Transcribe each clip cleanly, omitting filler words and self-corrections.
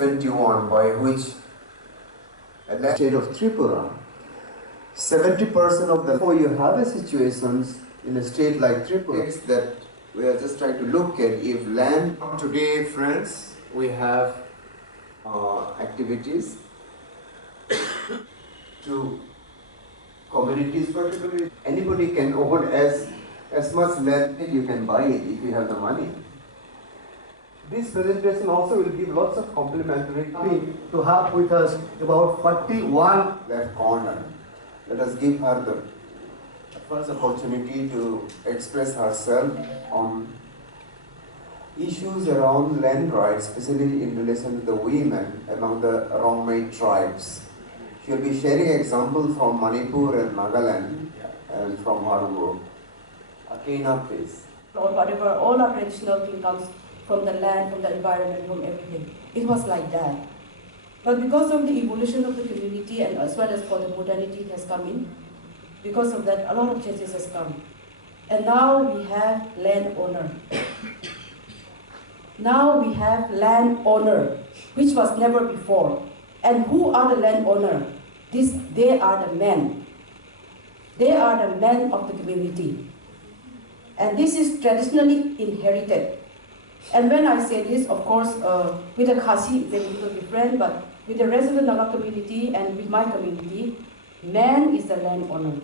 21, by which in the state of Tripura, 70% of the, you have a situations in a state like Tripura that we are just trying to look at if land. Today, friends, we have activities to communities, particularly anybody can own as much land you can buy it if you have the money. This presentation also will give lots of complimentary to have with us about 41 left corner. Let us give her the first opportunity to express herself on issues around land rights, especially in relation to the women among the Rongmei tribes. She will be sharing examples from Manipur and Nagaland and from her work. Akina, please. Or whatever, all our traditional thing comes from the land, from the environment, from everything. It was like that. But because of the evolution of the community and as well as for the modernity has come in, because of that, a lot of changes has come. And now we have landowner. Now we have landowner, which was never before. And who are the landowner? They are the men. They are the men of the community. And this is traditionally inherited. And when I say this, of course, with the Khasi, it's a little different, but with the rest of the Naga community and with my community, man is the landowner.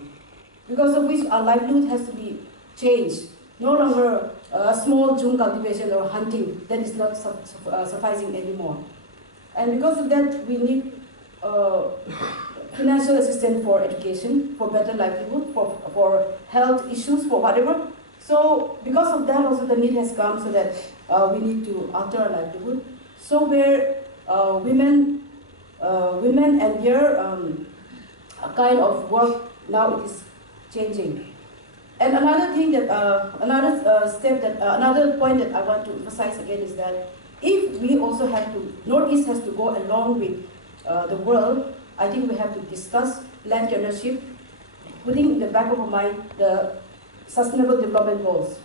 Because of which our livelihood has to be changed. No longer small June cultivation or hunting, that is not sufficing anymore. And because of that, we need financial assistance for education, for better livelihood, for health issues, for whatever. So because of that, also the need has come so that we need to alter our livelihood. So where women and their kind of work now it is changing. And another thing that another point that I want to emphasize again is that if we also have to, Northeast has to go along with the world, I think we have to discuss land ownership, putting in the back of our mind the Sustainable Development Goals.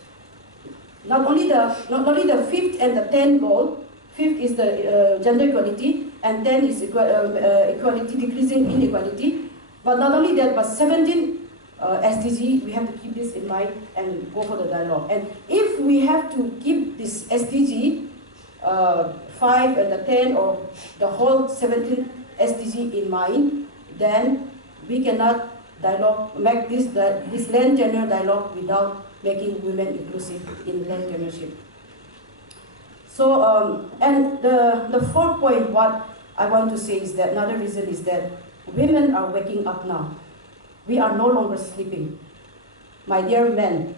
Not only the fifth and the 10th goal. Fifth is the gender equality, and 10 is equality, decreasing inequality. But not only that, but 17 SDG, we have to keep this in mind and go for the dialogue. And if we have to keep this SDG, 5 and the 10 or the whole 17 SDG in mind, then we cannot make this land tenure dialogue without making women inclusive in land ownership. So, and the fourth point, what I want to say is that another reason is that women are waking up now. We are no longer sleeping. My dear men,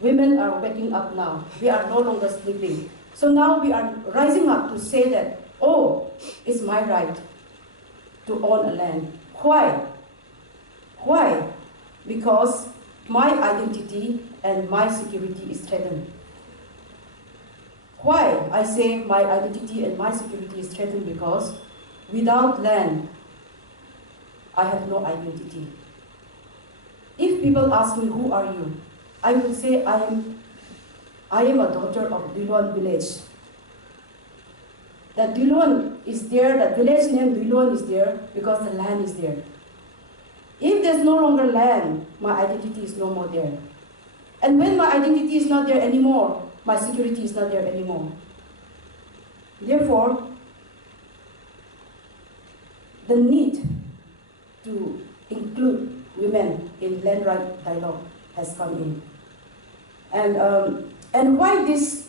women are waking up now. We are no longer sleeping. So now we are rising up to say that, oh, it's my right to own a land. Why? Why? Because my identity and my security is threatened. Why? I say my identity and my security is threatened because without land, I have no identity. If people ask me, who are you? I will say, I am a daughter of Diluan village. That Diluan is there, that village name Diluan is there because the land is there. If there's no longer land, my identity is no more there. And when my identity is not there anymore, my security is not there anymore. Therefore, the need to include women in land right dialogue has come in. And why this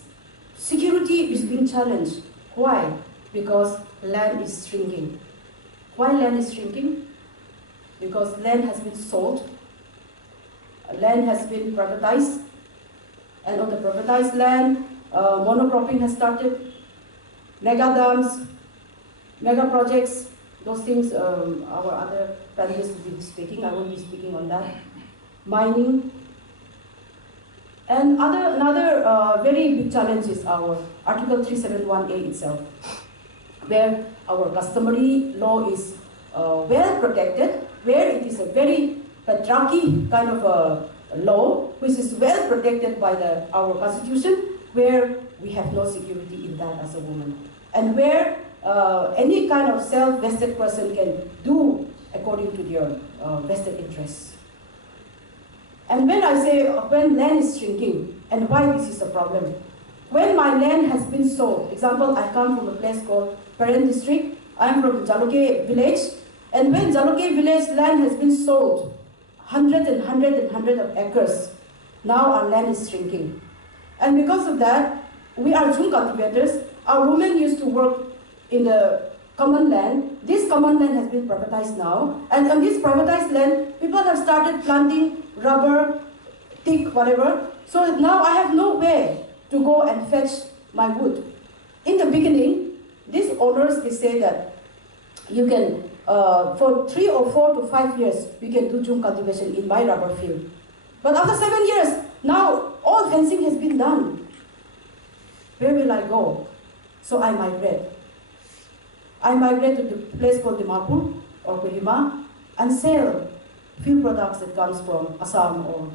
security is being challenged? Why? Because land is shrinking. Why land is shrinking? Because land has been sold, land has been privatized, and on the privatized land, monocropping has started, mega dams, mega projects, those things our other panelists will be speaking, I won't be speaking on that. Mining. And another very big challenge is our Article 371A itself, where our customary law is well protected, where it is a very patriarchy kind of a law, which is well protected by our constitution, where we have no security in that as a woman. And where any kind of self-vested person can do according to their vested interests. And when I say when land is shrinking, and why this is a problem, when my land has been sold, example, I come from a place called Peren district, I am from Jaloke village, and when Jaloke village land has been sold, hundreds of acres, now our land is shrinking. And because of that, we are Jung cultivators, our women used to work in the common land. This common land has been privatized now, and on this privatized land, people have started planting rubber, teak, whatever. So now I have nowhere to go and fetch my wood. In the beginning, these owners, they say that you can, for 3 or 4 to 5 years, we can do Jung cultivation in my rubber field. But after 7 years, now all fencing has been done. Where will I go? So I migrate. I migrate to the place called Dimapur or Kohima and sell few products that comes from Assam or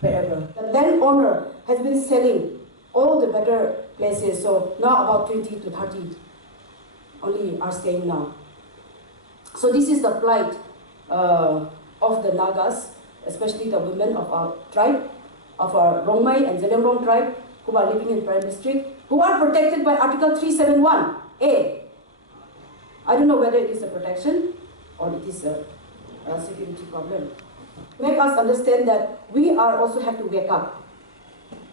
wherever. The landowner has been selling all the better places, so now about 20 to 30 only are staying now. So this is the plight of the Nagas, especially the women of our tribe, of our Rongmai and Zelengrong tribe, who are living in Peren district, who are protected by Article 371A. I don't know whether it is a protection or it is a security problem. Make us understand that we are also have to wake up.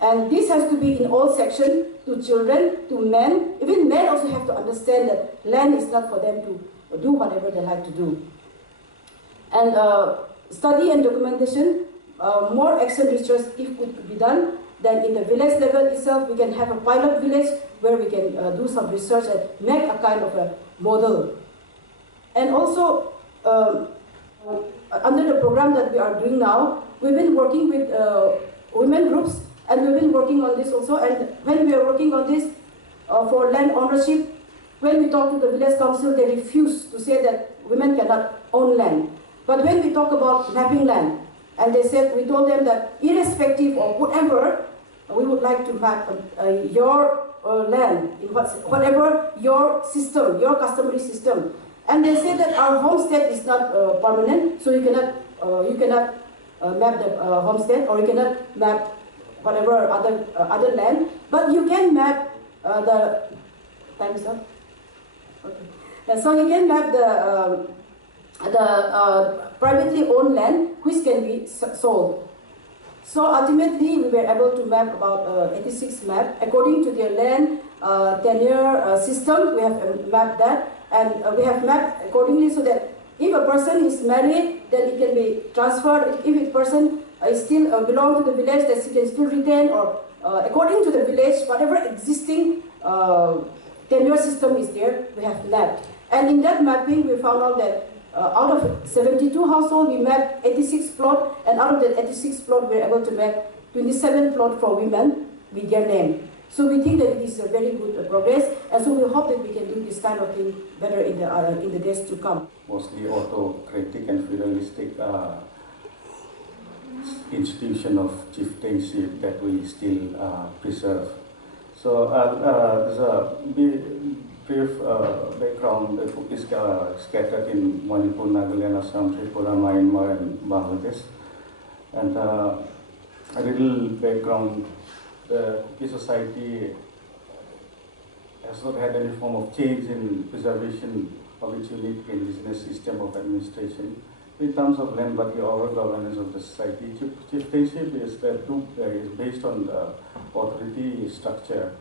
And this has to be in all sections, to children, to men. Even men also have to understand that land is not for them to do whatever they like to do. And study and documentation, more action research if could be done. Then in the village level itself, we can have a pilot village where we can do some research and make a kind of a model. And also, under the program that we are doing now, we've been working with women groups, and we've been working on this also. And when we are working on this for land ownership, when we talk to the village council, they refuse to say that women cannot own land. But when we talk about mapping land, and they said, we told them that irrespective of whatever, we would like to map your land in whatever your system, your customary system. And they said that our homestead is not permanent, so you cannot map the homestead, or you cannot map whatever other land, but you can map the time is up. Okay. And so you can map the privately owned land which can be sold. So ultimately, we were able to map about 86 maps according to their land tenure system. We have mapped that, and we have mapped accordingly so that if a person is married, then it can be transferred. If a person is still belong to the village, that he can still retain, or according to the village, whatever existing tenure system is there, we have mapped. And in that mapping, we found out that out of 72 households, we mapped 86 plots, and out of that 86 plots, we were able to map 27 plots for women with their name. So we think that it is a very good progress, and so we hope that we can do this kind of thing better in the days to come. Mostly autocratic and feudalistic institution of chieftainship that we still preserve. So there's a brief background. The book is scattered in Manipur, Nagaland, Assam, Tripura, Myanmar, and Bangladesh. And a little background: the Kuki society has not had any form of change in preservation of its unique indigenous system of administration. In terms of land, but the overall governance of the society, chieftainship is based on the authority structure.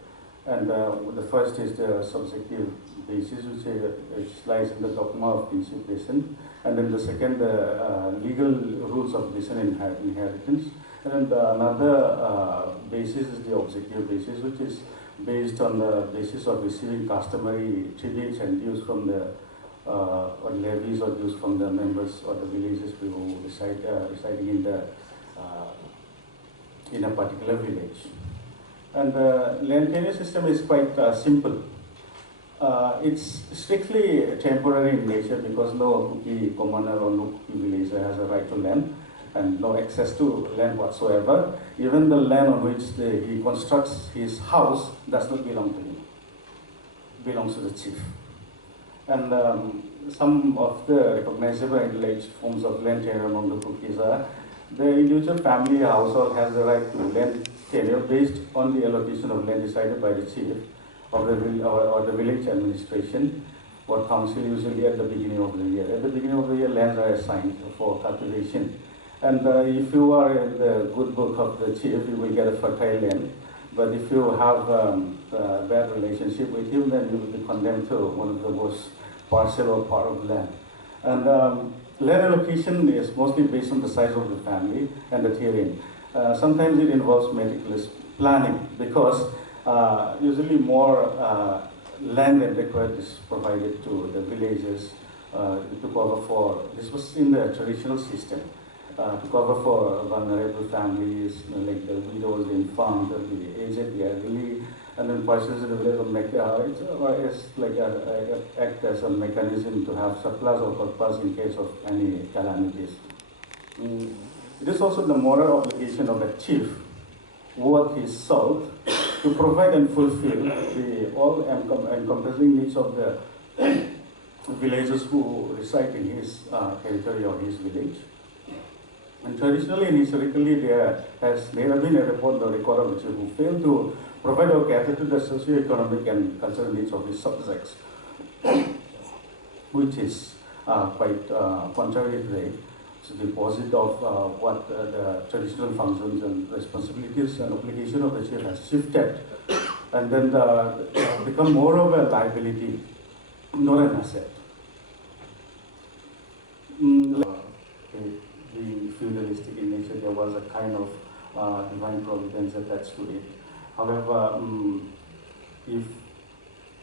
And the first is the subjective basis, which lies in the dogma of principation. And then the second, the legal rules of descent and inheritance. And then another basis is the objective basis, which is based on the basis of receiving customary tributes and dues from the or levies or dues from the members or the villages who residing in a particular village. And the land tenure system is quite simple. It's strictly temporary in nature because no Kuki commoner or no Kuki villager has a right to land and no access to land whatsoever. Even the land on which he constructs his house does not belong to him. It belongs to the chief. And some of the recognizable and alleged forms of land tenure among the cookies are the individual family household has the right to land tenure based on the allocation of land decided by the chief of or the village administration or council, usually at the beginning of the year. At the beginning of the year, lands are assigned for cultivation. And if you are in the good book of the chief, you will get a fertile land. But if you have a bad relationship with him, then you will be condemned to one of the worst parcel or part of land. And land allocation is mostly based on the size of the family and the terrain. Sometimes it involves meticulous planning because usually more land and required is provided to the villages to cover for, this was in the traditional system, to cover for vulnerable families, like the widows, the infant, the aged, the elderly, and then persons in the village will make it's like act as a mechanism to have surplus or surplus in case of any calamities. It is also the moral obligation of a chief, worth his salt, to provide and fulfill the all-encompassing needs of the villagers who reside in his territory or his village. And traditionally and historically, there has never been a report or record of the chief who failed to provide or cater to the socio-economic and cultural needs of his subjects, which is quite contrary to the opposite of what the traditional functions and responsibilities and obligation of the chief has shifted and then become more of a liability, not an asset. Being feudalistic in nature, there was a kind of divine providence attached to it. However, if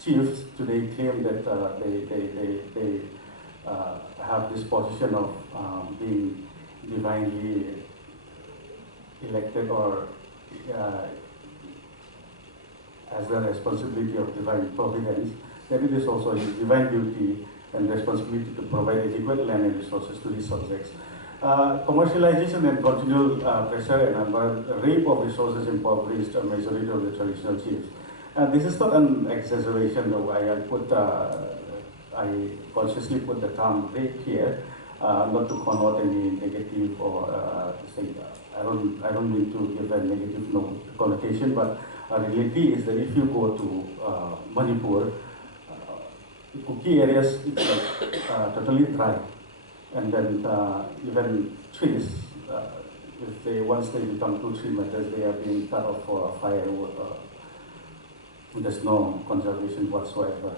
chiefs today claim that they have this position of being divinely elected or as the responsibility of divine providence, then it is also his divine duty and responsibility to provide adequate land and resources to his subjects. Commercialization and continual pressure and rape of resources impoverished a majority of the traditional chiefs. This is not an exaggeration, though I consciously put the term rape here, not to connote any negative or I don't mean to give a negative connotation, but reality is that if you go to Manipur, cookie areas totally dry. And then even trees, once they become 2-3 meters, they are being cut off for fire. There's no conservation whatsoever.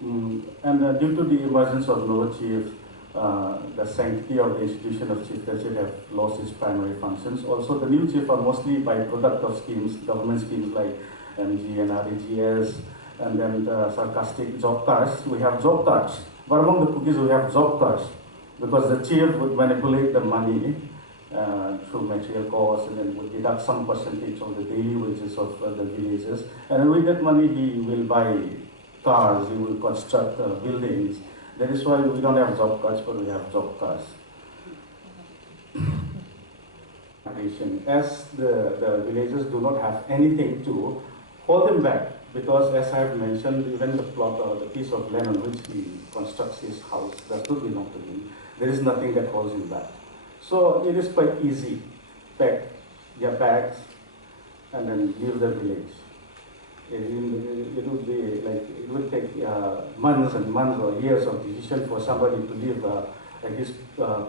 And due to the emergence of no chief, the sanctity of the institution of chieftainship have lost its primary functions. Also, the new chief are mostly byproduct of schemes, government schemes like MG and REGS, and then the sarcastic job cards. We have job cards, but among the cookies we have job cards. Because the chief would manipulate the money through material costs and then would deduct some percentage of the daily wages of the villagers. And with that money, he will buy cars, he will construct buildings. That is why we don't have job cards, but we have job cards. As the villagers do not have anything to hold him back, because as I have mentioned, even the plot or the piece of land on which he constructs his house does not belong to him. There is nothing that holds him back. So it is quite easy. Pack your bags and then leave the village. It would take months and months or years of decision for somebody to live at his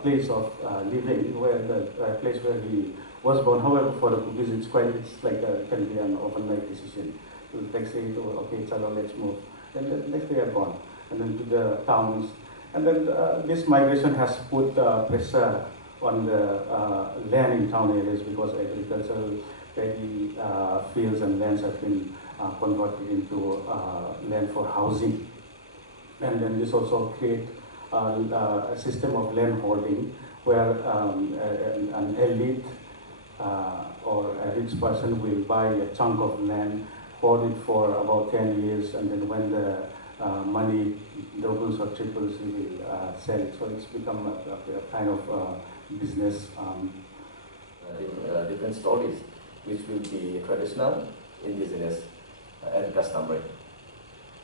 place of living, where the place where he was born. However, for the cookies, it can be an overnight decision. The next day, okay, chalo, let's move. Then the next day are gone, and then to the towns. And then this migration has put pressure on the land in town areas because agricultural paddy fields and lands have been converted into land for housing. And then this also creates a system of land holding where an elite or a rich person will buy a chunk of land, hold it for about 10 years, and then when the money doubles or triples, he will sell it. So it's become a kind of business. Different stories, which will be traditional, indigenous, and customary.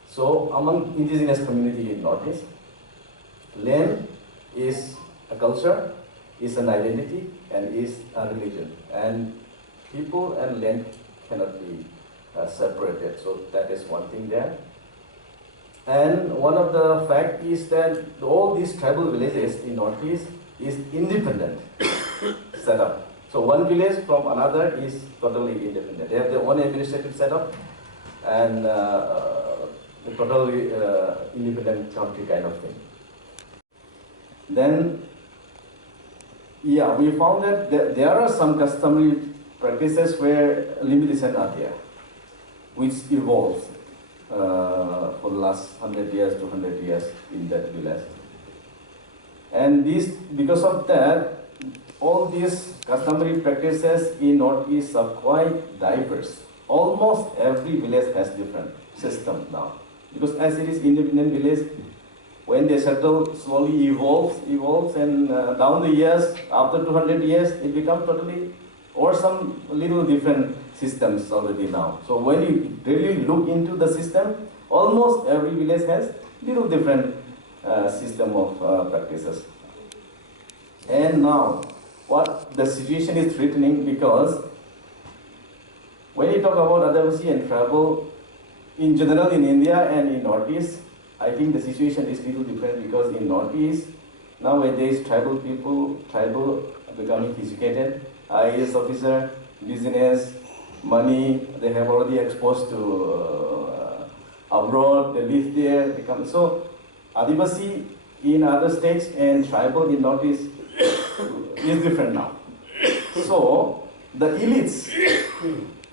So among indigenous community in Northeast, land is a culture, is an identity, and is a religion. And people and land cannot be separated. So that is one thing there. And one of the fact is that all these tribal villages in Northeast is independent setup. So one village from another is totally independent. They have their own administrative setup and totally independent country kind of thing. Then, yeah, we found that there are some customary practices where limitations are there, which evolves for the last 100 years, 200 years in that village. And because of that, all these customary practices in Northeast are quite diverse. Almost every village has different systems now. Because as it is independent village, when they settle, slowly evolves, and down the years, after 200 years, it becomes totally, or some little different systems already now. So when you really look into the system, almost every village has little different system of practices. And now, what the situation is threatening, because when you talk about advocacy and tribal, in general in India and in Northeast, I think the situation is little different, because in Northeast, nowadays tribal people, becoming educated, IAS officer, business, money, they have already exposed to abroad, they live there, become, so advocacy in other states and tribal in Northeast is different now. So the elites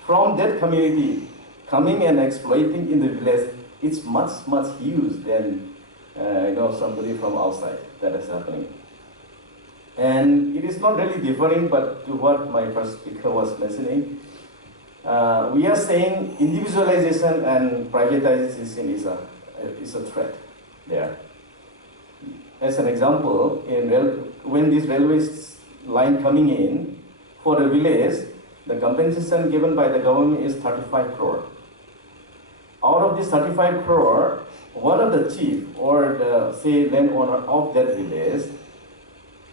from that community coming and exploiting in the village, it's much huge than somebody from outside that is happening. And it is not really differing, but to what my first speaker was mentioning, we are saying individualization and privatization is a threat there. As an example, when this railway line coming in for the village, the compensation given by the government is 35 crore. Out of this 35 crore, one of the chief or the say landowner of that village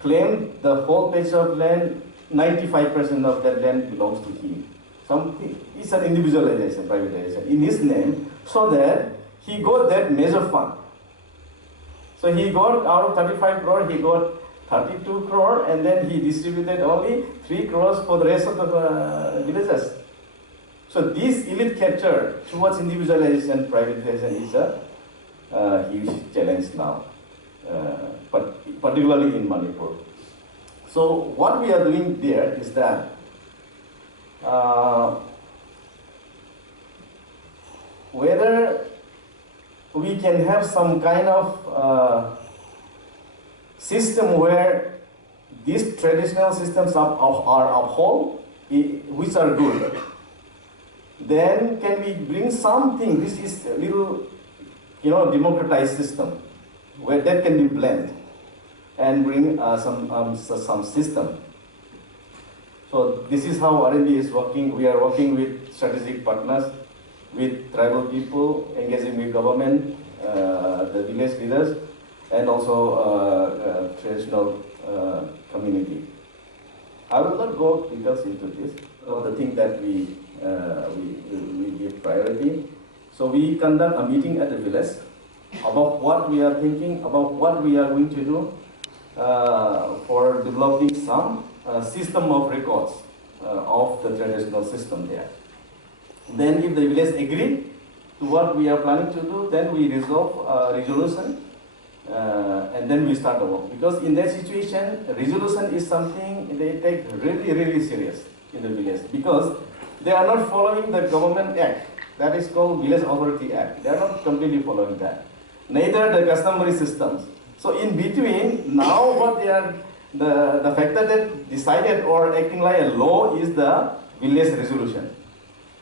claimed the whole patch of land, 95% of that land belongs to him. It's an individualization, privatization in his name, so that he got that major fund. So he got, out of 35 crore, he got 32 crore, and then he distributed only 3 crores for the rest of the villagers. So this elite capture towards individualization, privatization is a huge challenge now, but particularly in Manipur. So what we are doing there is that whether we can have some kind of system where these traditional systems are upheld, which are good. Then can we bring something? This is a little, democratized system where that can be blended and bring some system. So this is how R&D is working. We are working with strategic partners, with tribal people, engaging with government, the village leaders, and also traditional community. I will not go details into this. The thing that we give priority. So we conduct a meeting at the village about what we are thinking, about what we are going to do for developing some system of records of the traditional system there. Then if the village agree to what we are planning to do, then we resolve a resolution and then we start the work. Because in that situation, resolution is something they take really serious in the village, because they are not following the government act, that is called Village Authority Act. They are not completely following that. Neither the customary systems. So in between, now what they are, the factor that decided or acting like a law is the village resolution.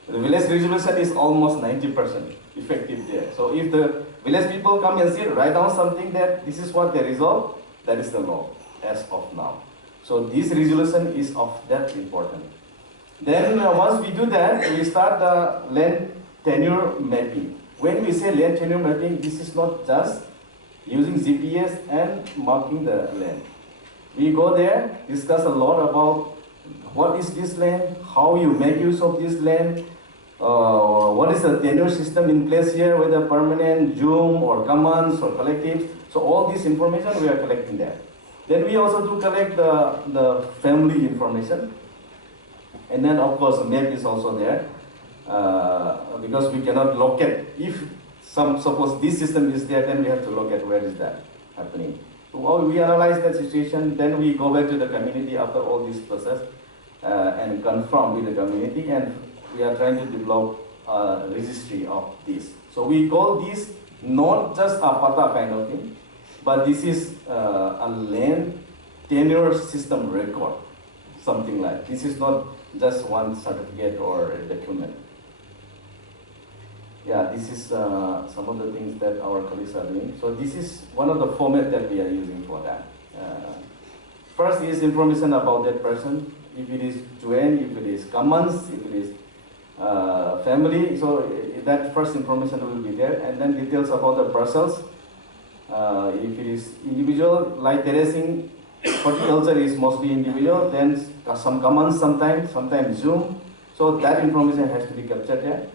The village resolution is almost 90% effective there. So if the village people come and say, write down something that this is what they resolve, that is the law as of now. So this resolution is of that important. Then once we do that, we start the land tenure mapping. when we say land tenure mapping, this is not just using GPS and marking the land. We go there, discuss a lot about what is this land, how you make use of this land, what is the tenure system in place here, whether permanent, Zoom, or commands, or collectives. So all this information we are collecting there. Then we also do collect the family information. And then of course the map is also there, because we cannot locate. If suppose this system is there, then we have to locate where is that happening. So we analyze that situation, then we go back to the community after all this process and confirm with the community, and we are trying to develop a registry of this. So we call this not just a pata kind of thing, but this is a land tenure system record, something like. This is not just one certificate or a document. Yeah, this is some of the things that our colleagues are doing. So this is one of the formats that we are using for that. First is information about that person, if it is joint, if it is commands, if it is family. So that first information will be there, and then details about the parcels. If it is individual, like terracing, horticulture is mostly individual, then some commands sometimes Zoom. So that information has to be captured there.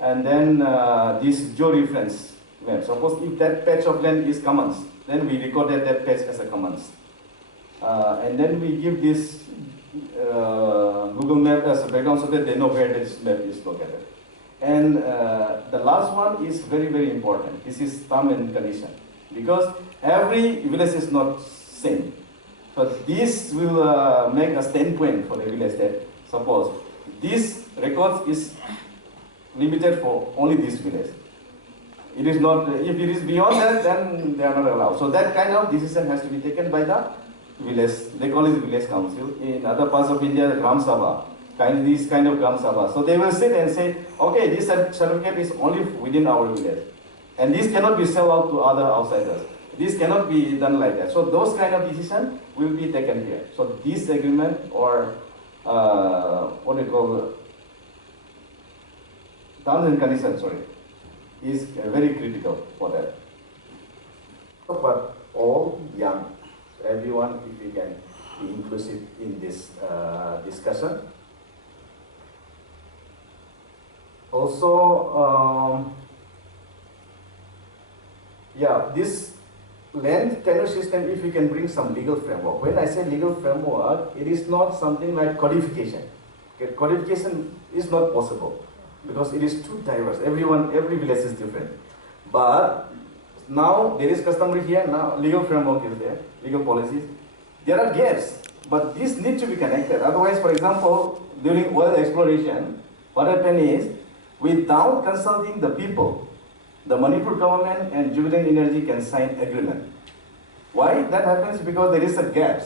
And then this georeference map. Suppose if that patch of land is commons, then we record that patch as a commons. And then we give this Google map as a background so that they know where this map is located. And the last one is very, very important. This is term and condition. Because every village is not same. So this will make a standpoint for the village that suppose this record is limited for only this village. It is not, if it is beyond that, then they are not allowed. So that kind of decision has to be taken by the village. They call it village council. In other parts of India, Gram Sabha, this kind of Gram Sabha. So they will sit and say, okay, this certificate is only within our village. And this cannot be sold out to other outsiders. This cannot be done like that. So those kind of decisions will be taken here. So this agreement, or what we call terms and conditions, is very critical for that. But all young, everyone, if we can be inclusive in this discussion. Also, this land tenure system, if we can bring some legal framework. When I say legal framework, it is not something like codification. Okay, codification is not possible because it is too diverse. Every village is different. But now there is customary here, now legal framework is there, legal policies. There are gaps, but these need to be connected. Otherwise, for example, during oil exploration, what happened is, without consulting the people, the Manipur government and Jubilant Energy can sign agreement. Why that happens? Because there is a gap.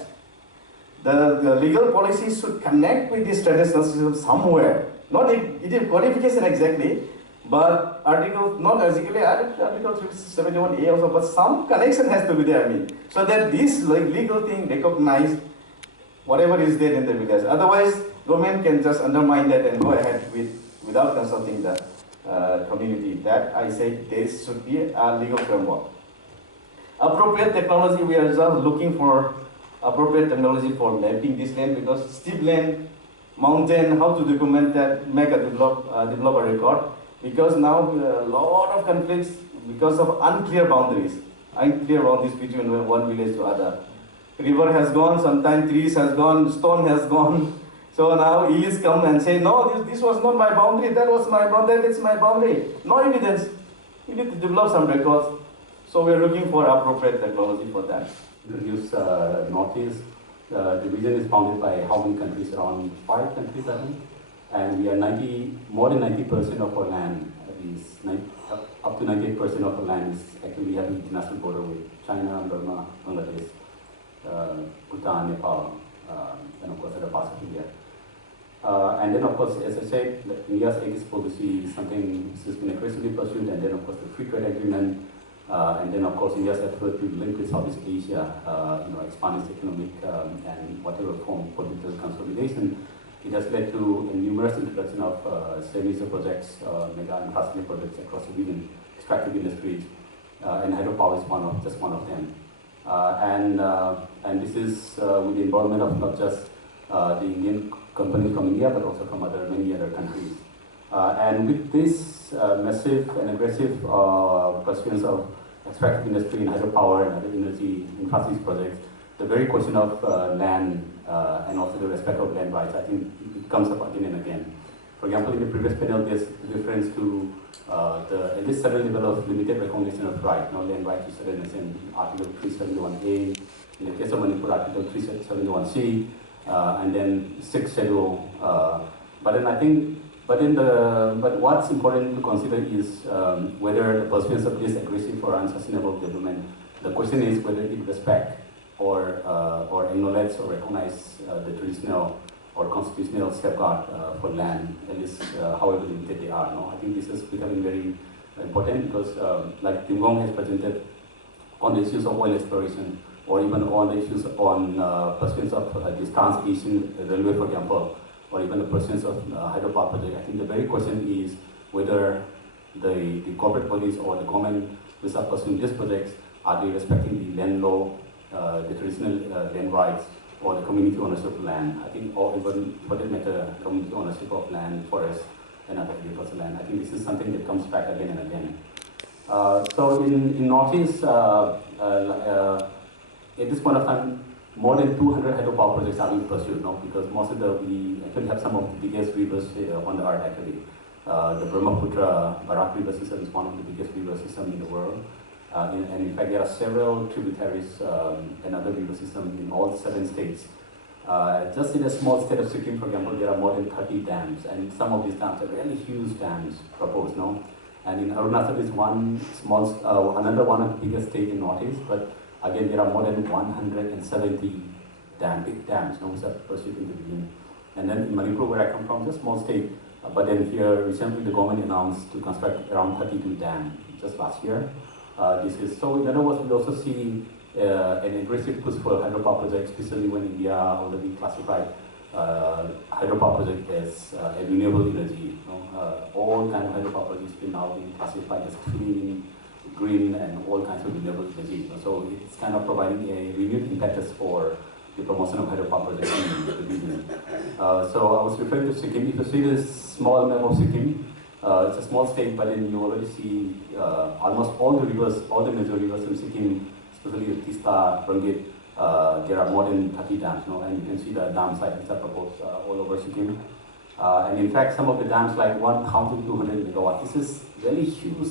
The legal policies should connect with this traditional system somewhere. Not it is codification exactly, but article 371A also, but some connection has to be there. So that this legal thing recognize whatever is there in the village. Otherwise, government can just undermine that and go ahead without consulting the community. That I say there should be a legal framework. Appropriate technology, we are just looking for appropriate technology for mapping this land, because steep land, mountain, how to document that, develop a record. Because now a lot of conflicts because of unclear boundaries between one village to other. River has gone, sometimes trees has gone, stone has gone. So now ILDC come and say, no, this was not my boundary, that was my boundary, that's my boundary. No evidence. You need to develop some records. So we're looking for appropriate technology for that. Introduce Northeast. The region is bounded by how many countries? Around 5 countries, I think. And we are more than 90% of our land, at least up to 98% of our land is actually, we have an international border with China, Burma, Bangladesh, Bhutan, Nepal, and of course other parts of India. And then of course, as I said, India's exit policy is something which has been aggressively pursued, and then of course the free trade agreement, and then of course India's effort to link with Southeast Asia, expand its economic and whatever form political consolidation. It has led to a numerous introduction of semi-major projects, mega infrastructure projects across the region. extractive industries, and hydropower is just one of them. And this is with the involvement of not just the Indian companies from India, but also from many other countries. And with this massive and aggressive pursuance of extractive industry in hydropower and other energy infrastructure projects, the very question of land and also the respect of land rights, I think it comes up again and again. For example, in the previous panel, there's reference to at least certain level of limited recognition of right, land right to certain in Article 371A, in the case of Manipur, Article 371C, and then 6th schedule. But what's important to consider is whether the pursuance of this aggressive or unsustainable development, the question is whether it respect or acknowledge or recognize the traditional or constitutional safeguard for land, at least however limited they are. No? I think this is becoming very important because like Kim Gong has presented on the issues of oil exploration or even on the issues on pursuance of this Trans-Asian Railway, for example, or even the pursuance of hydropower project. I think the very question is whether the corporate bodies or the government which are pursuing these projects, are they respecting the land law, the traditional land rights, or the community ownership of land. I think, or even for that matter, community ownership of land, forest, and other agricultural land. I think this is something that comes back again and again. So in Northeast, at this point of time, more than 200 hydropower projects are being pursued now, because most of we actually have some of the biggest rivers on the earth actually. The Brahmaputra Barak river system is one of the biggest river systems in the world. And in fact, there are several tributaries and other river systems in all 7 states. Just in a small state of Sikkim, for example, there are more than 30 dams, and some of these dams are really huge dams proposed now. And in Arunachal is another one of the biggest states in Northeast, but again, there are more than 170 big dams which are pursued in the region. And then in Manipur, where I come from, it's a small state, but then here recently the government announced to construct around 32 dams just last year. So in other words, we also see an aggressive push for hydropower projects, especially when India already classified hydropower project as a renewable energy. All kinds of hydropower projects are now being classified as clean, green, and all kinds of renewable energy. So it's kind of providing a renewed impetus for the promotion of hydropower projects in the region. So I was referring to Sikkim. If you see this small map of Sikkim, it's a small state, but then you already see almost all the rivers, all the major rivers in Sikkim, especially the Tista, Rungit, there are more than 30 dams, and you can see the dam sites which are proposed all over Sikkim. And in fact, some of the dams like 1,200 megawatt. This is very huge,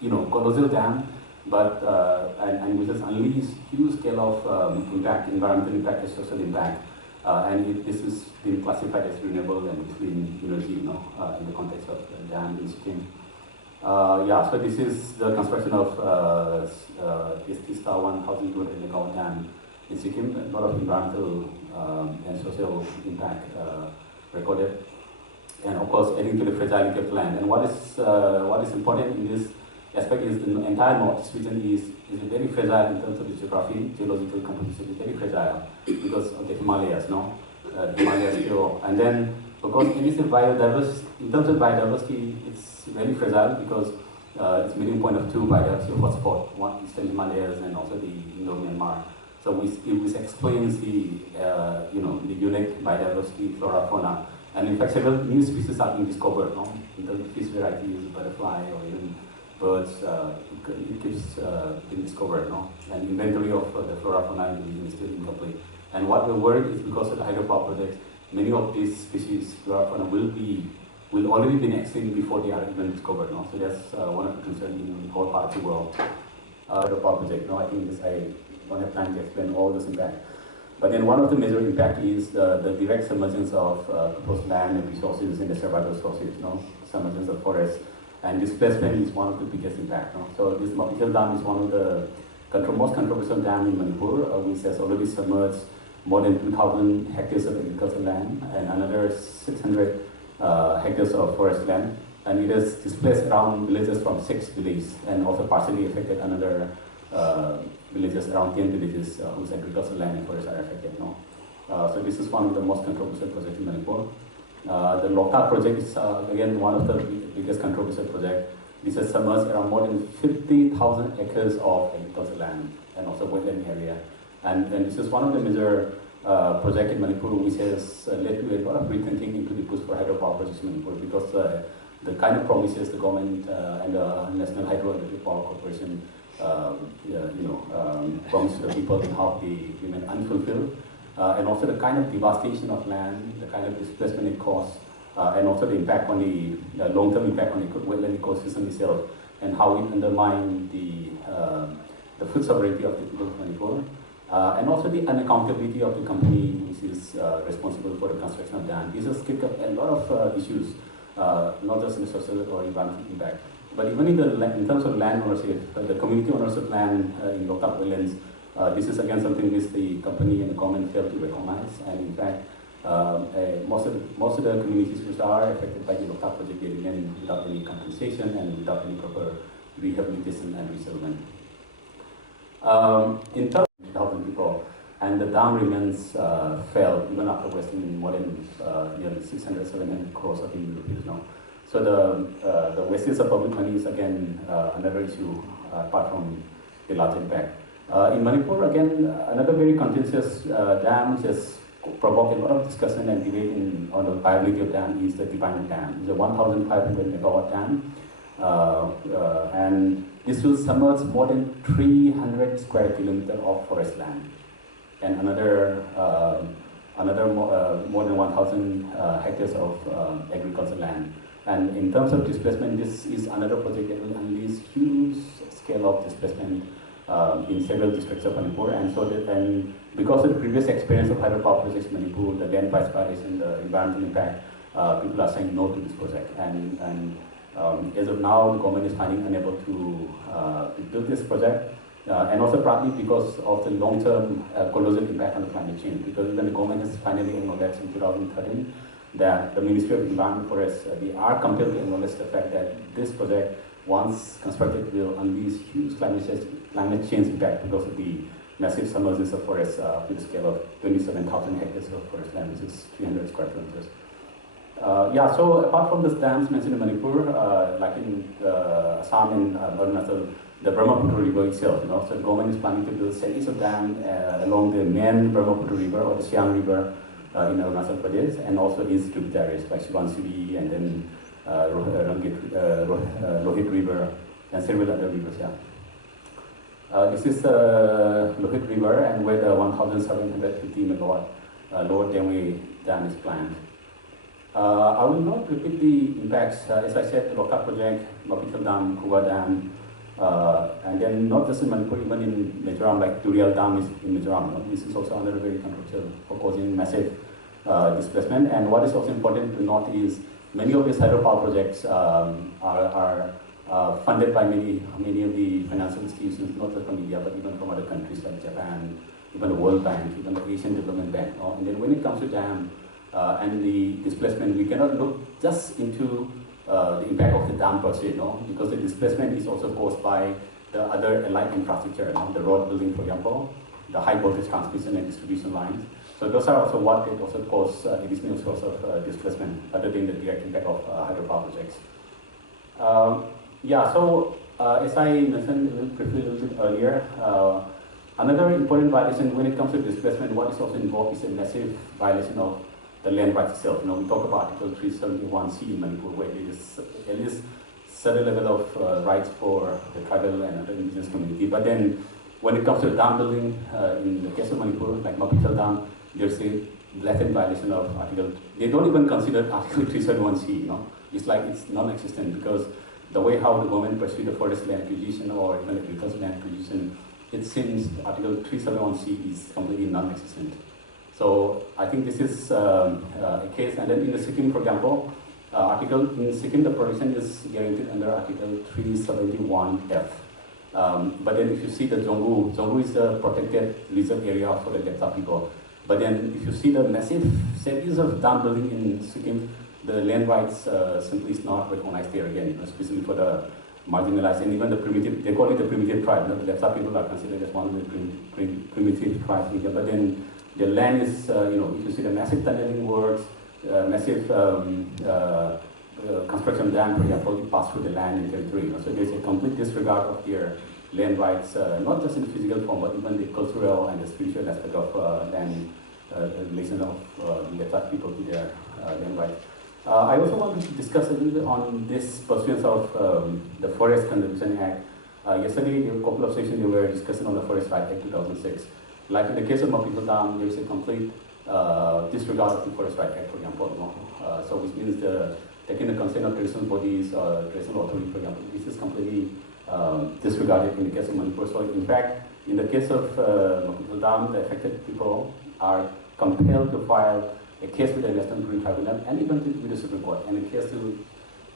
colossal dam, but and which has unleashed huge scale of impact, environmental impact, and social impact. And this is being classified as renewable and clean energy, in the context of the dam in Sikkim. So this is the construction of this Tista 1,200 megawatt dam in Sikkim. A lot of environmental and social impact recorded, and of course adding to the fragility of the land. And what is important in this aspect is the entire Northeast region is very fragile in terms of its geography, geological composition is very fragile because of the Himalayas, Himalayas still. And then because it is in terms of biodiversity, it's very fragile because it's meeting point of 2 biodiversity hotspot, one Eastern Himalayas and also the Indo-Myanmar. So which explains the unique biodiversity, flora, fauna. And in fact, several new species are being discovered, in terms of fish varieties, butterfly, or even birds. It keeps being discovered, And inventory of the flora, fauna in the region is still incomplete. And what we're worried is because of the hydropower projects, many of these species, flora, fauna, will already be extinct before they are even discovered. So that's one of the concerns in all parts of the world. Hydropower project. I think I don't have time to explain all this impact. But then one of the major impact is the direct submergence of proposed land and resources in the survival sources, submergence of forests. And displacement is one of the biggest impact. So this Multipurpose dam is one of the most controversial dam in Manipur, which has already submerged more than 2,000 hectares of agricultural land and another 600 hectares of forest land. And it has displaced around villages from 6 villages and also partially affected another villages, around 10 villages whose agricultural land and forests are affected. So this is one of the most controversial projects in Manipur. The Lokta project is again one of the biggest controversial projects. This has submerged around more than 50,000 acres of agricultural land and also wetland area. And this is one of the major projects in Manipur which has led to a lot of rethinking into the push for hydropower projects in Manipur, because the kind of promises the government and the National Hydroelectric Power Corporation promise to the people in how they remain unfulfilled, and also the kind of devastation of land, the kind of displacement it caused, and also the impact on the long-term impact on the wetland ecosystem itself, and how it undermines the food sovereignty of the people of Manipur, and also the unaccountability of the company which is responsible for the construction of dam. This has kicked up a lot of issues, not just in the social or environmental impact, but even in terms of land ownership, the community ownership land in Loktak wetlands. This is again something which the company and the government failed to recognize, and in fact, most of the communities which are affected by the Loktak project, they remain without any compensation and without any proper rehabilitation and resettlement. In terms of 1,000 people, and the dam remains failed even after wasting more than nearly 600-700 crores of Indian rupees now. So the wastage of public money is again another issue apart from the large impact. In Manipur, again, another very contentious dam which has provoked a lot of discussion and debate on the viability of dam is the Divine Dam. It's a 1,500 megawatt dam, and this will submerge more than 300 square kilometers of forest land, and another more than 1,000 hectares of agricultural land. And in terms of displacement, this is another project that will unleash huge scale of displacement in several districts of Manipur. And so and because of the previous experience of hydropower projects in Manipur, the land price violation, the environmental impact, people are saying no to this project. And as of now, the government is finding unable to build this project. And also partly because of the long-term colossal impact on the climate change, because even the government has finally acknowledged in 2013 that the Ministry of Environment Forests, they are compelled to acknowledge the fact that this project, once constructed, will unleash huge climate change impact because of the massive submergence of forests to the scale of 27,000 hectares of forest land, which is 300 square kilometers. So apart from the dams mentioned in Manipur, like in Assam and Arunachal, the Brahmaputra River itself, so the government is planning to build series of dams along the main Brahmaputra River or the Siang River in Arunachal Pradesh, and also its tributaries like Subansiri and then Lohit River and several other rivers. This is the Lohit River, and where the 1,750 megawatt Lower Dengwei Dam is planned. I will not repeat the impacts. As I said, the Loktak project, Multipurpose Dam, Kuwa Dam, and then not just in Manipur, even in Mizoram, like Turial Dam is in Mizoram. This is also another very controversial for causing massive displacement. And what is also important to note is many of these hydropower projects are funded by many of the financial institutions, not just from India, but even from other countries like Japan, even the World Bank, even the Asian Development Bank. And then when it comes to dam and the displacement, we cannot look just into the impact of the dam per se, because the displacement is also caused by the other allied infrastructure, the road building, for example, the high voltage transmission and distribution lines. So those are also what it also cause additional source of displacement, other than the direct impact of hydropower projects. As I mentioned a little bit earlier, another important violation when it comes to displacement, what is also involved is a massive violation of the land rights itself. We talk about Article 371C in Manipur, where there is at least certain level of rights for the tribal and other indigenous community. But then, when it comes to dam building, in the case of Manipur, like Multipurpose Dam, there's a blatant violation of Article. They don't even consider Article 371C. It's like it's non-existent, because the way how the government pursued the forest land acquisition or even agricultural land acquisition, it seems Article 371C is completely non-existent. So I think this is a case. And then in the Sikkim, for example, in Sikkim, the protection is guaranteed under Article 371F. But then if you see the Jonggu is a protected reserve area for the Lepcha people. But then if you see the massive series of dam building in Sikkim, the land rights simply is not recognized there again, especially for the marginalized and even the primitive, they call it the primitive tribe. The Lepcha people are considered as one of the primitive tribes in here. But then the land is, if you see the massive tunneling works, massive construction dam, for example, pass through the land in territory. So there's a complete disregard of their land rights, not just in physical form, but even the cultural and the spiritual aspect of land, the relation of the Latach people to their land rights. I also want to discuss a little bit on this pursuance of the Forest Conservation Act. Yesterday, a couple of sessions they were discussing on the Forest Right Act 2006. Like in the case of Multipurpose Dam, there is a complete disregard of the Forest Right Act, for example. So which means taking the consent of traditional bodies, traditional authority, for example, this is completely disregarded in the case of Manipur. So in fact, in the case of Multipurpose Dam, the affected people are compelled to file a case with the National Green Tribunal and even with the Supreme Court, and a case to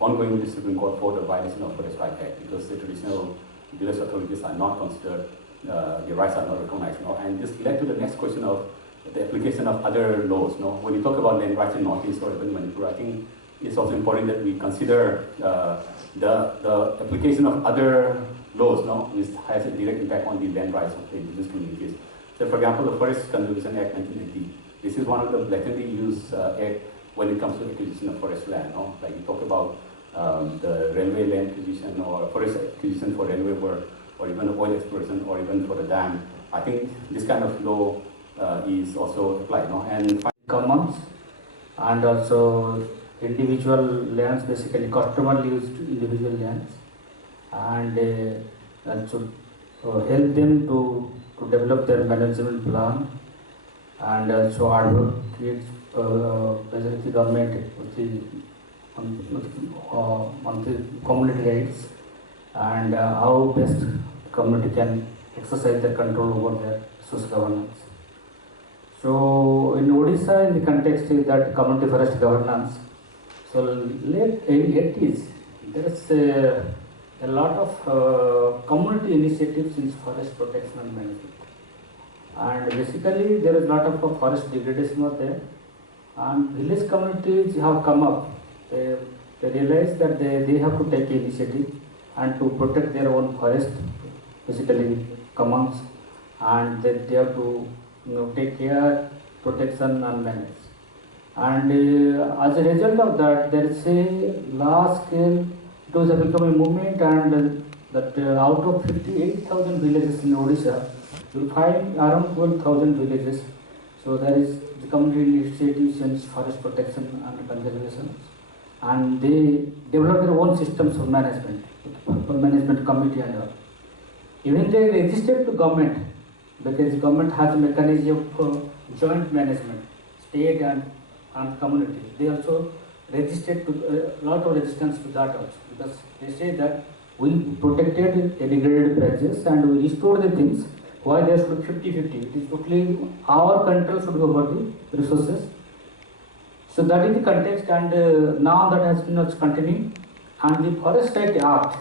ongoing with the Supreme Court for the violation of Forest Right Act, because the traditional village authorities are not considered, their rights are not recognized. And this led to the next question of the application of other laws. When you talk about land rights in Northeast or even Manipur, I think it's also important that we consider the application of other laws, which has a direct impact on the land rights of the indigenous communities. So, for example, the Forest Conservation Act 1980. This is one of the blatantly used act when it comes to acquisition of forest land. Like you talk about the railway land acquisition or forest acquisition for railway work, or even oil exploration, or even for the dam. I think this kind of law is also applied. And commons and also individual lands, basically customer used individual lands, and should help them to develop their management plan, and also advocate the government on the community rights, and how best community can exercise their control over their social governance. So in Odisha, in the context is that community forest governance, so late 80s, there is a lot of community initiatives in forest protection and management. And basically there is a lot of forest degradation out there, and village communities have come up. They realize that they have to take initiative and to protect their own forest, basically commons, and they have to take care, protection and manage. And as a result of that, there is a large scale, it was become a movement, and that out of 58,000 villages in Odisha, you will find around 12,000 villages. So there is the community initiatives in forest protection and conservation, and they develop their own systems of management committee and all. Even they registered to government, because the government has a mechanism of joint management, state and community. They also registered to a lot of resistance to that also, because they say that we protected a degraded patches and we restored the things. Why there should be 50-50? It is totally our control should go over the resources. So that is the context, and now that has been continuing. And the Forest Right Act,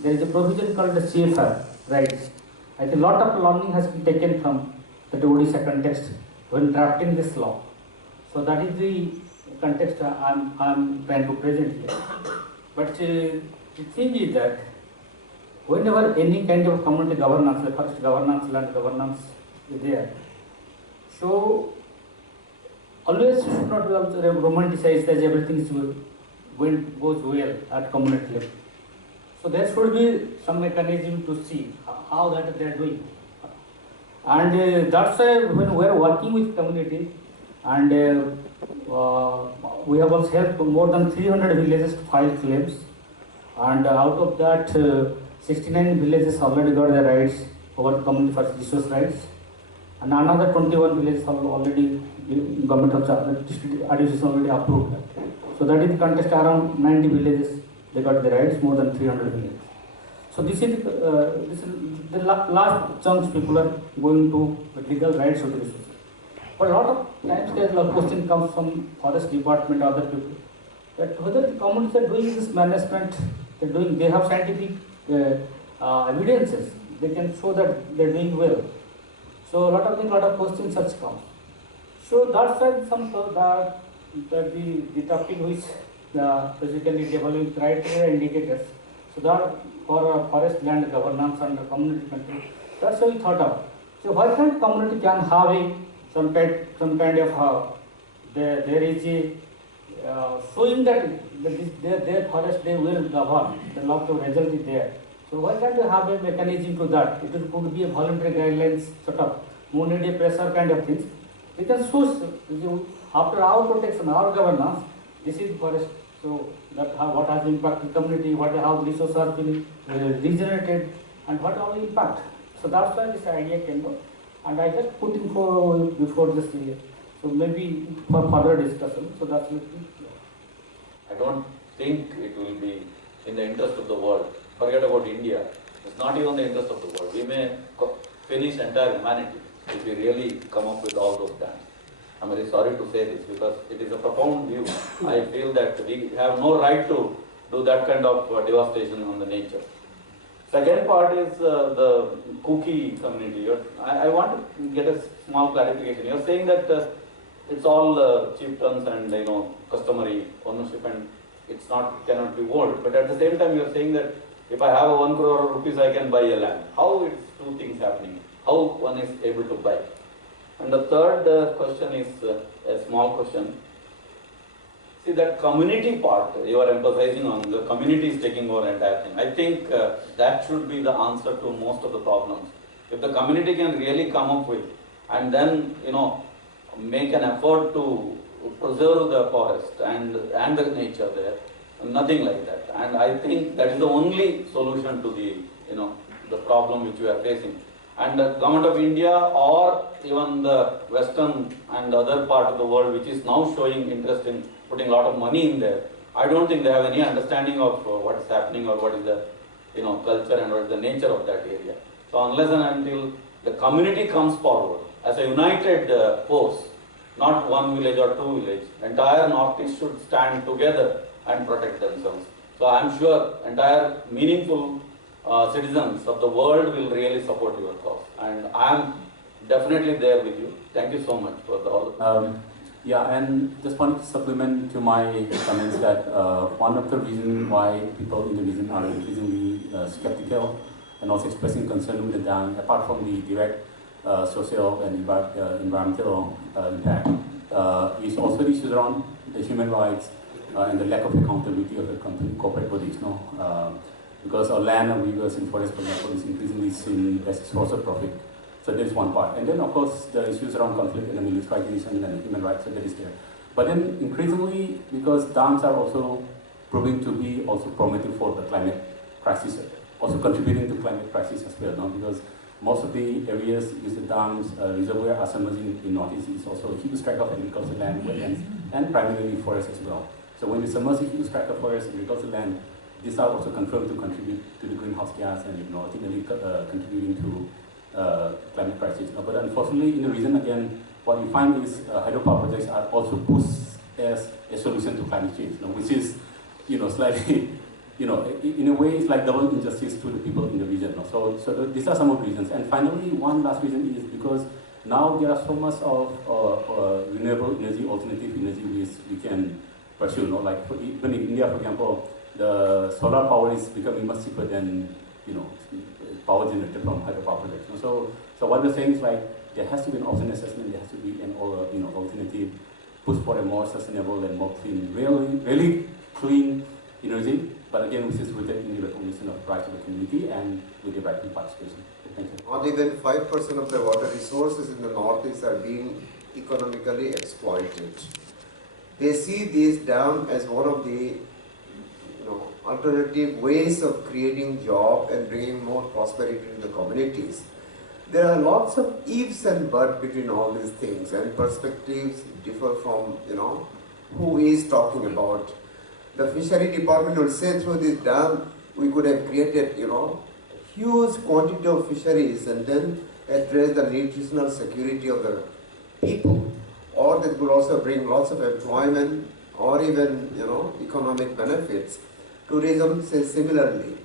there is a provision called the CFR rights. I think a lot of learning has been taken from the Odisha context when drafting this law. So that is the context I'm trying to present here. But the thing is that whenever any kind of community governance, the forest governance, land governance is there, so always should not be also romanticized as everything is goes well at community level. So there should be some mechanism to see how that they are doing. And that's why when we are working with community, and we have also helped more than 300 villages to file claims, and out of that 69 villages already got their rights over the community forest resource rights, and another 21 villages have already government of district administration already approved that. So that is the context, around 90 villages they got the rights, more than 300 villages. So this is the last chunks people are going to the legal rights of the resources. But a lot of times there is a question comes from forest department, other people, that whether the communities are doing this management, they have scientific evidences, they can show that they are doing well. So a lot of questions have come. So that's why some that the topic which basically developing criteria indicators. So that for forest land governance and community control, that's what we thought of. So why can't community can have some kind of there is a showing that their forest they will govern. The lot of result is there. So why can't you have a mechanism to that? It could be a voluntary guidelines, sort of monetary pressure kind of things. We can choose after our protection, our governance. This is forest. So that what has impacted community, how resources are being regenerated, and what are the impact. So that's why this idea came up, and I just put in for before this year. So maybe for further discussion. So that's it. I don't think it will be in the interest of the world. Forget about India. It's not even the interest of the world. We may finish entire humanity if we really come up with all those plans. I'm very sorry to say this because it is a profound view. I feel that we have no right to do that kind of devastation on the nature. Second part is the cookie community. I want to get a small clarification. You're saying that it's all chieftains and customary ownership and it's cannot be old. But at the same time, you're saying that if I have a 1 crore rupees, I can buy a land. How it's two things happening? How one is able to buy? And the third question is a small question. See, that community part, you are emphasizing on the community is taking over entire thing. I think that should be the answer to most of the problems. If the community can really come up with and then, make an effort to preserve the forest and the nature there, nothing like that. And I think that is the only solution to the problem which we are facing. And the government of India or even the Western and other part of the world which is now showing interest in putting a lot of money in there, I don't think they have any understanding of what is happening or what is the culture and what is the nature of that area. So unless and until the community comes forward as a united force, not one village or two villages, entire Northeast should stand together and protect themselves. So I am sure entire meaningful citizens of the world will really support your cause, and I am definitely there with you. Thank you so much for all. Yeah, and just wanted to supplement to my comments that one of the reasons why people in the region are increasingly skeptical and also expressing concern with the dam, apart from the direct social and environmental impact, is also the issues around the human rights and the lack of accountability of the corporate bodies. Because our land and rivers and forests, for example, is increasingly seen as a source of profit. So that's one part. And then, of course, the issues around conflict and the militarization and human rights, so that is there. But then, increasingly, because dams are also proving to be also promoting for the climate crisis, also contributing to climate crisis as well, because most of the areas with the dams, reservoir are submerging in Northeast is also a huge tract of agricultural land, wetlands, and primarily forests as well. So when you submerge a huge tract of forest, agricultural land, these are also confirmed to contribute to the greenhouse gas and ultimately contributing to climate crisis. But unfortunately, in the region again, what we find is hydropower projects are also pushed as a solution to climate change, which is, slightly, in a way, it's like double injustice to the people in the region. So these are some of the reasons. And finally, one last reason is because now there are so much of renewable energy, alternative energy which we can pursue. Like even in India, for example, the solar power is becoming much cheaper than power generated from hydropower projects. So what we're saying is like there has to be an option assessment, there has to be an alternative push for a more sustainable and more clean, really clean energy. But again, this is within the recognition of rights of the community and with the right participation. Thank you. Not even 5% of the water resources in the Northeast are being economically exploited. They see these dams as one of the alternative ways of creating job and bringing more prosperity to the communities. There are lots of ifs and buts between all these things, and perspectives differ from who is talking about. The fishery department will say through this dam we could have created huge quantity of fisheries and then address the nutritional security of the people, or that could also bring lots of employment or even economic benefits. Tourism says similarly,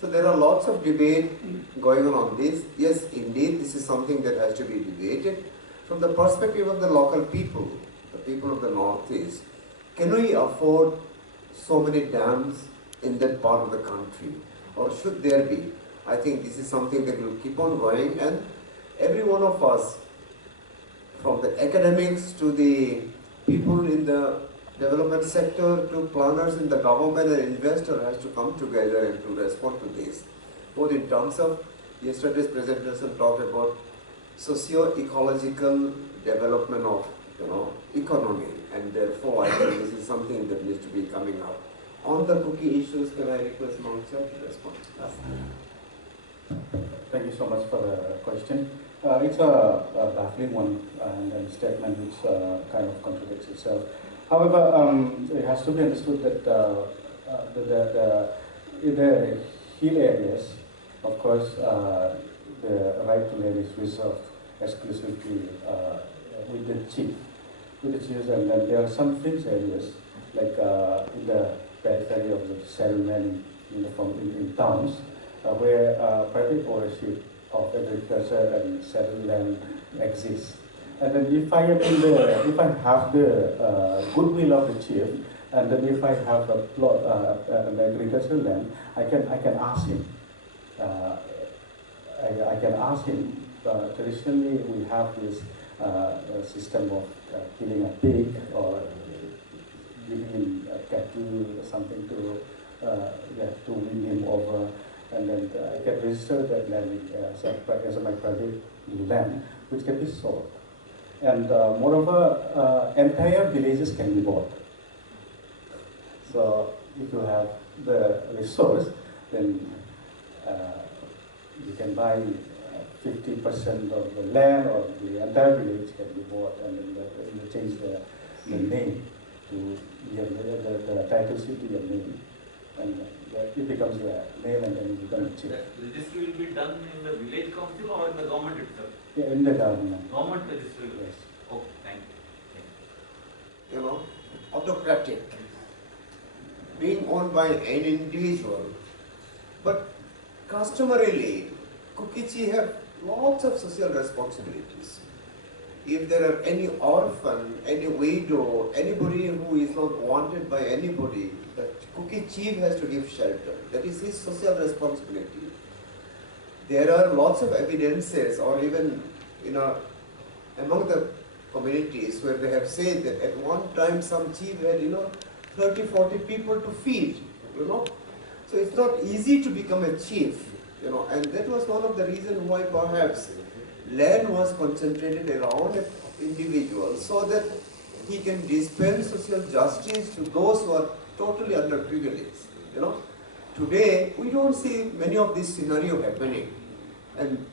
So there are lots of debate going on this. Yes, indeed, this is something that has to be debated from the perspective of the local people, the people of the Northeast. Can we afford so many dams in that part of the country, or should there be? I think this is something that will keep on going, and every one of us, from the academics to the people in the development sector to planners in the government and investor has to come together and to respond to this. Both in terms of yesterday's presentation talked about socio-ecological development of economy, and therefore I think this is something that needs to be coming up. On the cookie issues, can I request Mangcha to respond? Thank you so much for the question. It's a baffling one and a statement which kind of contradicts itself. However, it has to be understood that in the hill areas, of course, the right to land is reserved exclusively with the chiefs, and then there are some fringe areas like in the periphery of the settlement in towns where private ownership of agriculture and settled land exists. And then if I have the goodwill of the chief, and then if I have a plot, an agricultural land, I can ask him. I can ask him. Traditionally, we have this system of killing a pig or giving him a cattle or something to win him over, and then I can register that land as my private land, which can be sold. And moreover, entire villages can be bought. So if you have the resource, then you can buy 50% of the land, or the entire village can be bought, and then you change the name to the title sheet to your name, and it becomes your name, and then you become a chief. Registry will be done in the village council or in the government itself? Yeah, in the government. Government registry. Yes. Oh, thank you. Autocratic, being owned by an individual, but customarily, Kukichi have lots of social responsibilities. If there are any orphan, any widow, anybody who is not wanted by anybody, the Kuki chief has to give shelter. That is his social responsibility. There are lots of evidences, or even among the communities where they have said that at one time some chief had 30, 40 people to feed. So it's not easy to become a chief. And that was one of the reasons why perhaps land was concentrated around an individual, so that he can dispense social justice to those who are totally underprivileged. Today we don't see many of this scenario happening, and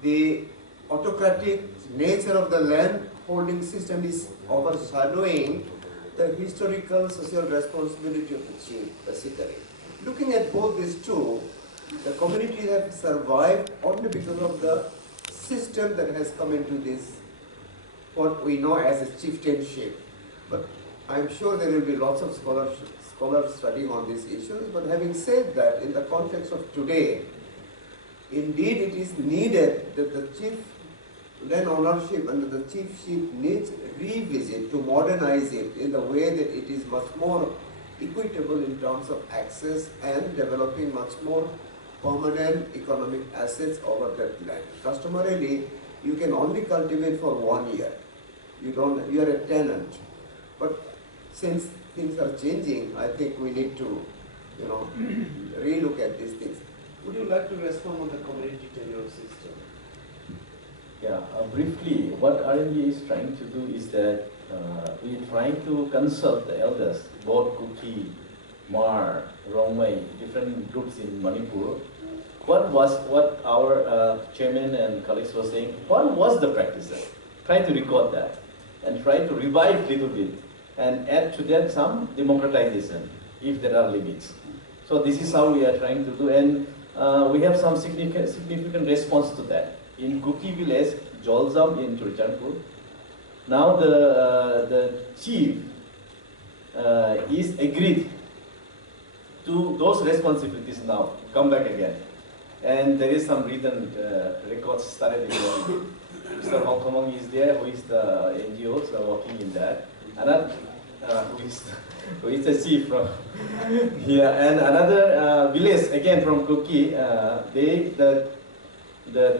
the autocratic nature of the land holding system is overshadowing the historical social responsibility of the chief, basically. Looking at both these two, the communities have survived only because of the system that has come into this, what we know as a chieftainship. But I'm sure there will be lots of scholars studying on these issues. But having said that, in the context of today, indeed it is needed that the chief land ownership under the chiefship needs revisit to modernize it in the way that it is much more equitable in terms of access and developing much more permanent economic assets over that land. Customarily, you can only cultivate for 1 year. You are a tenant. But since things are changing, I think we need to, relook at these things. Would you like to respond on the community tenure system? Yeah, briefly, what RNG is trying to do is that we're trying to consult the elders, both Kuki, Mar, Rongmei, different groups in Manipur. What our chairman and colleagues were saying, what was the practice? Try to record that and try to revive little bit and add to that some democratization, if there are limits. So this is how we are trying to do, and we have some significant response to that. In Kuki village, Joljam in Churchanpur, now the chief is agreed to those responsibilities now, come back again. And there is some written records started again. Mr. Hongkomong is there, who is the NGOs working in that. Another, who is the chief from here. And another village, again from Kuki, the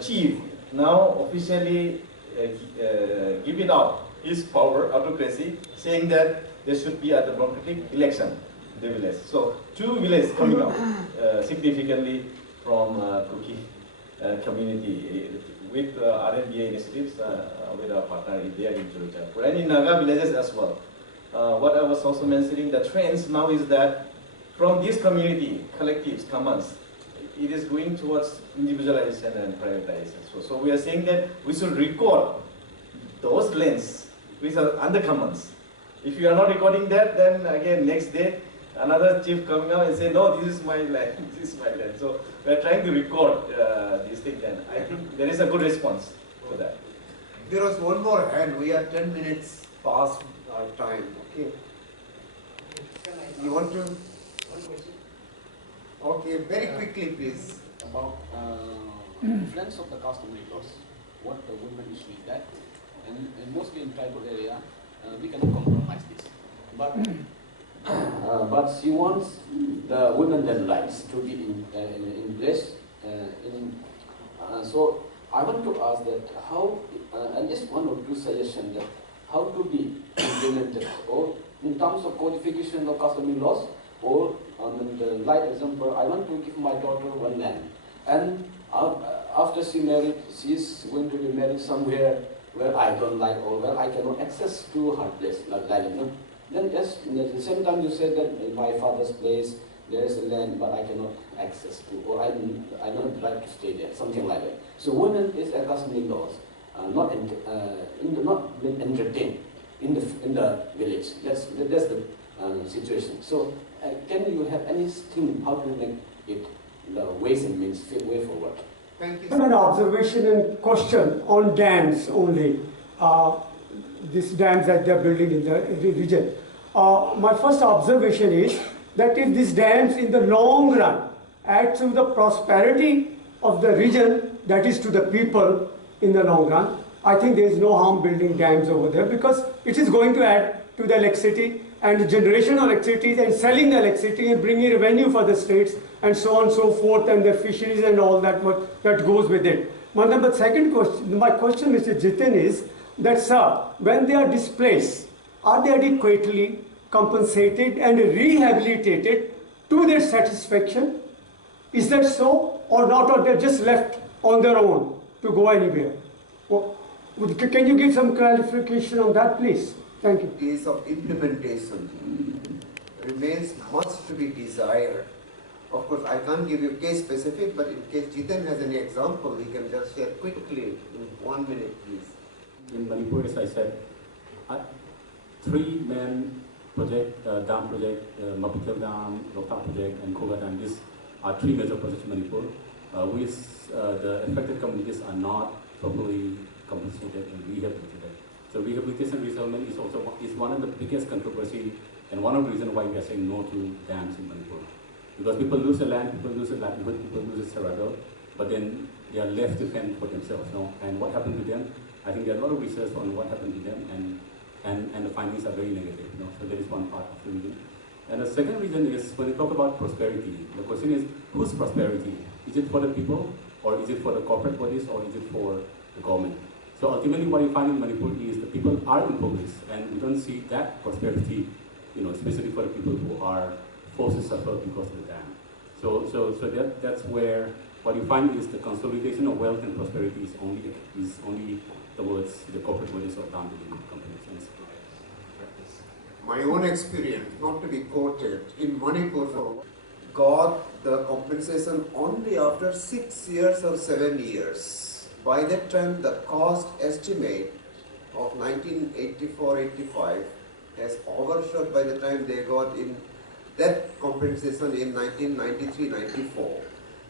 chief now officially give it out, his power, autocracy, saying that there should be a democratic election in the village. So 2 villages coming out significantly from Kuki community with RNBA initiatives with our partner there in Jurjapur and in Naga villages as well. What I was also mentioning, the trends now is that from this community, collectives, commons, it is going towards individualization and privatization. So we are saying that we should record those lands which are under commons. If you are not recording that, then again next day another chief coming out and say, no, this is my land, this is my land. So we are trying to record these things, and I think there is a good response to that. There was one more hand. We are 10 minutes past our time. Okay. You want to? One question Okay, very quickly, please. about influence of the customary laws. What the women issue is that, and mostly in tribal area, we cannot compromise this. But she wants the women rights to be in place. So I want to ask that how, and just one or two suggestions that how to be implemented, or in terms of codification of customary laws, or the light example, I want to give my daughter one land, and after she married, she is going to be married somewhere where I don't like, or where I cannot access to her place, like that, you know. Then yes, at the same time you said that in my father's place there is a land, but I cannot access to, or I don't like to stay there, something like that. So women is a customary laws, not been entertained in the village. That's the situation. So can you have any scheme how to make it the ways and means way forward? Thank you. An observation and question on dams only. These dams that they are building in the region. My first observation is that if these dams in the long run add to the prosperity of the region, that is to the people in the long run, I think there is no harm building dams over there, because it is going to add to the electricity and the generation of electricity and selling the electricity and bringing revenue for the states and so on and so forth, and the fisheries and all that that goes with it. My second question, my question, Mr. Jitin, is that, sir, when they are displaced, are they adequately compensated and rehabilitated to their satisfaction? Is that so or not, or they're just left on their own to go anywhere? Well, can you give some clarification on that, please? Thank you. Case of implementation remains much to be desired. Of course, I can't give you case specific, but in case Jitan has any example, we can just share quickly in 1 minute, please. In Manipur, as I said, 3 main project, dam project, Maputil Dam, Loktak project, and Koga Dam. These are 3 major projects in Manipur, which the affected communities are not properly compensated and rehabilitated. So rehabilitation resettlement is one of the biggest controversy and one of the reasons why we are saying no to dams in Manipur. Because people lose the land, people lose the livelihood, people lose the survival, but then they are left to fend for themselves. No? And what happened to them? I think there are a lot of research on what happened to them, and the findings are very negative. You know? So that is one part of the reason. And the second reason is when we talk about prosperity, the question is whose prosperity? Is it for the people, or is it for the corporate bodies, or is it for the government? So ultimately what you find in Manipur is the people are in progress, and we don't see that prosperity, you know, especially for the people who are forced to suffer because of the dam. So that's where what you find is the consolidation of wealth and prosperity is only towards the corporate bodies or down to the companies and practice. My own experience, not to be quoted, in Manipur, got the compensation only after 6 years or 7 years. By that time, the cost estimate of 1984-85 has overshot by the time they got in that compensation in 1993-94.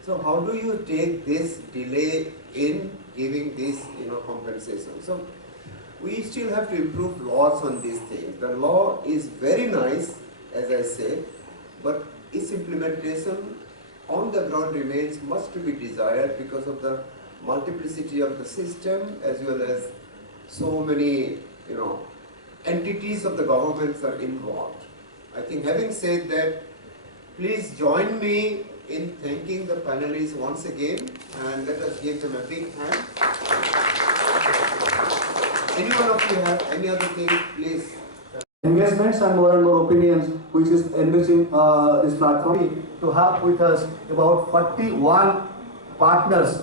So how do you take this delay in giving this, compensation? So we still have to improve laws on these things. The law is very nice, as I say, but its implementation on the ground remains much to be desired because of the multiplicity of the system, as well as so many, entities of the governments are involved. I think having said that, please join me in thanking the panelists once again, and let us give them a big hand. Any one of you have any other thing, please engagements and more opinions, which is enriching this platform. To have with us about 41 partners.